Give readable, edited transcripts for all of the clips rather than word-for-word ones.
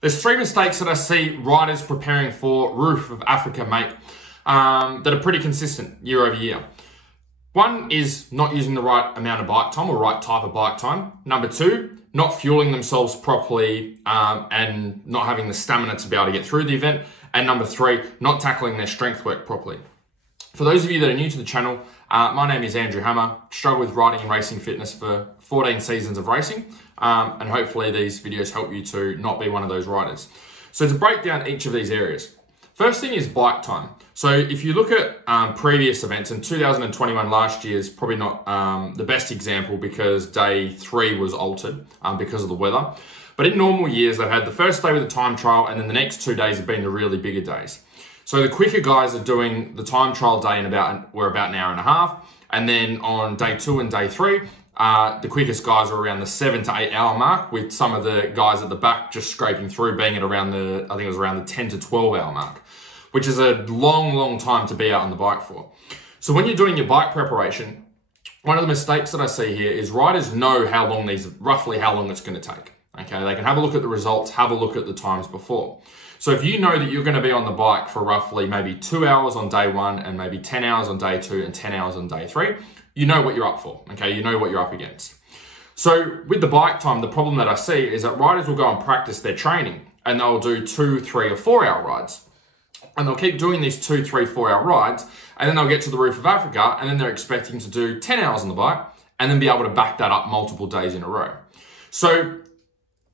There's three mistakes that I see riders preparing for Roof of Africa make that are pretty consistent year over year. One is not using the right amount of bike time or right type of bike time. Number two, not fueling themselves properly and not having the stamina to be able to get through the event. And number three, not tackling their strength work properly. For those of you that are new to the channel, my name is Andrew Hammer. Struggled with riding and racing fitness for 14 seasons of racing, and hopefully these videos help you to not be one of those riders. So to break down each of these areas, first thing is bike time. So if you look at previous events, and 2021 last year is probably not the best example because day 3 was altered because of the weather. But in normal years, they've had the first day with a time trial, and then the next 2 days have been the really bigger days. So the quicker guys are doing the time trial day in about an hour and a half. And then on day 2 and day 3, the quickest guys are around the 7 to 8 hour mark, with some of the guys at the back just scraping through, being at around the, I think it was around the 10 to 12 hour mark, which is a long, long time to be out on the bike for. So when you're doing your bike preparation, one of the mistakes that I see here is riders know roughly how long it's going to take. Okay, they can have a look at the results, have a look at the times before. So if you know that you're going to be on the bike for roughly maybe 2 hours on day 1 and maybe 10 hours on day 2 and 10 hours on day 3, you know what you're up for, okay? You know what you're up against. So with the bike time, the problem that I see is that riders will go and practice their training and they'll do 2, 3 or 4 hour rides. And they'll keep doing these 2, 3, 4 hour rides, and then they'll get to the Roof of Africa and then they're expecting to do 10 hours on the bike and then be able to back that up multiple days in a row. So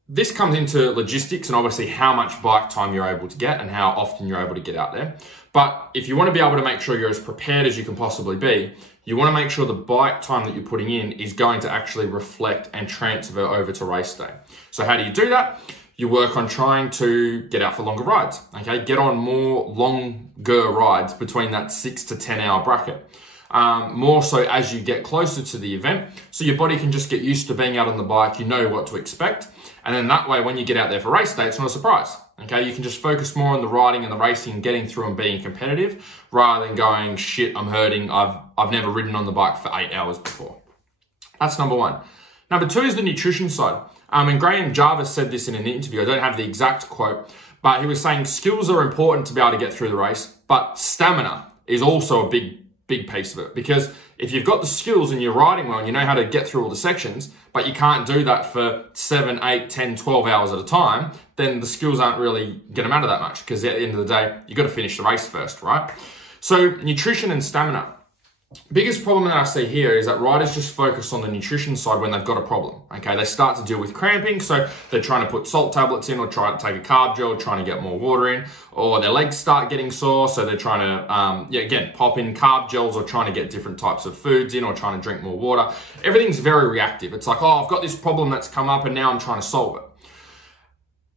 this comes into logistics and obviously how much bike time you're able to get and how often you're able to get out there. But if you want to be able to make sure you're as prepared as you can possibly be, you want to make sure the bike time that you're putting in is going to actually reflect and transfer over to race day. So how do you do that? You work on trying to get out for longer rides, okay? Get on more longer rides between that 6 to 10 hour bracket. More so as you get closer to the event, so your body can just get used to being out on the bike, you know what to expect. And then that way, when you get out there for race day, it's not a surprise. Okay, you can just focus more on the riding and the racing and getting through and being competitive, rather than going, shit, I'm hurting. I've never ridden on the bike for 8 hours before. That's number one. Number two is the nutrition side. And Graham Jarvis said this in an interview. I don't have the exact quote, but he was saying skills are important to be able to get through the race, but stamina is also a big piece of it, because if you've got the skills and you're riding well and you know how to get through all the sections, but you can't do that for 7, 8, 10, 12 hours at a time, then the skills aren't really going to matter that much, because at the end of the day, you've got to finish the race first, right? So nutrition and stamina. Biggest problem that I see here is that riders just focus on the nutrition side when they've got a problem, okay? They start to deal with cramping, so they're trying to put salt tablets in or try to take a carb gel, trying to get more water in, or their legs start getting sore, so they're trying to, again, pop in carb gels or trying to get different types of foods in or trying to drink more water. Everything's very reactive. It's like, oh, I've got this problem that's come up and now I'm trying to solve it.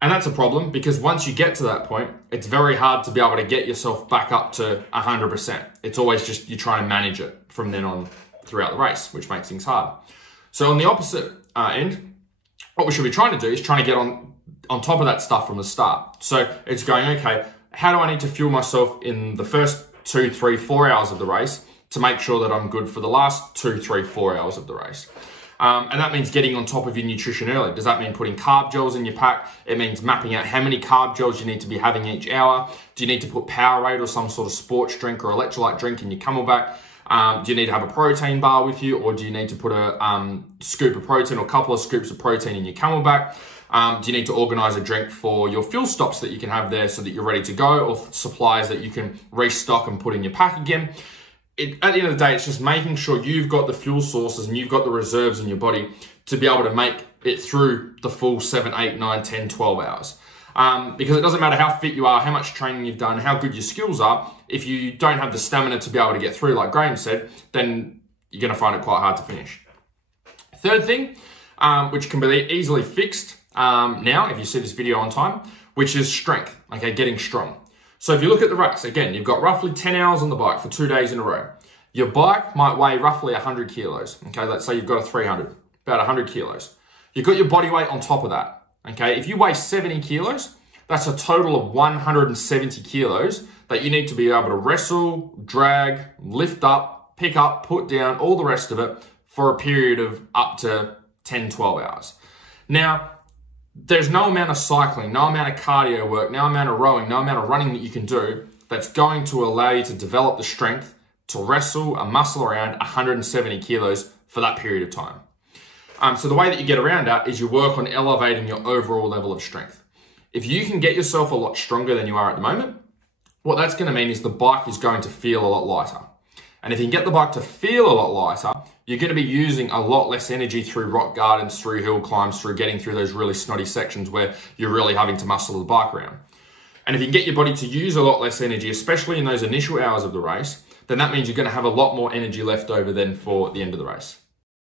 And that's a problem, because once you get to that point, it's very hard to be able to get yourself back up to 100%. It's always just, you're trying to manage it from then on throughout the race, which makes things hard. So on the opposite end, what we should be trying to do is trying to get on top of that stuff from the start. So it's going, okay, how do I need to fuel myself in the first 2, 3, 4 hours of the race to make sure that I'm good for the last 2, 3, 4 hours of the race? And that means getting on top of your nutrition early. Does that mean putting carb gels in your pack? It means mapping out how many carb gels you need to be having each hour. Do you need to put Powerade or some sort of sports drink or electrolyte drink in your Camelback? Do you need to have a protein bar with you, or do you need to put a scoop of protein or a couple of scoops of protein in your Camelback? Do you need to organize a drink for your fuel stops that you can have there so that you're ready to go, or supplies that you can restock and put in your pack again? At the end of the day, it's just making sure you've got the fuel sources and you've got the reserves in your body to be able to make it through the full 7, 8, 9, 10, 12 hours. Because it doesn't matter how fit you are, how much training you've done, how good your skills are. If you don't have the stamina to be able to get through, like Graham said, then you're going to find it quite hard to finish. Third thing, which can be easily fixed now, if you see this video on time, which is strength, okay, getting strong. So if you look at the race, again, you've got roughly 10 hours on the bike for 2 days in a row. Your bike might weigh roughly 100 kilos. Okay, let's say you've got a 300, about 100 kilos. You've got your body weight on top of that. Okay, if you weigh 70 kilos, that's a total of 170 kilos that you need to be able to wrestle, drag, lift up, pick up, put down, all the rest of it for a period of up to 10, 12 hours. Now, there's no amount of cycling, no amount of cardio work, no amount of rowing, no amount of running that you can do that's going to allow you to develop the strength to wrestle a muscle around 170 kilos for that period of time. So the way that you get around that is you work on elevating your overall level of strength. If you can get yourself a lot stronger than you are at the moment, what that's going to mean is the bike is going to feel a lot lighter. And if you can get the bike to feel a lot lighter, you're going to be using a lot less energy through rock gardens, through hill climbs, through getting through those really snotty sections where you're really having to muscle the bike around. And if you can get your body to use a lot less energy, especially in those initial hours of the race, then that means you're going to have a lot more energy left over then for the end of the race.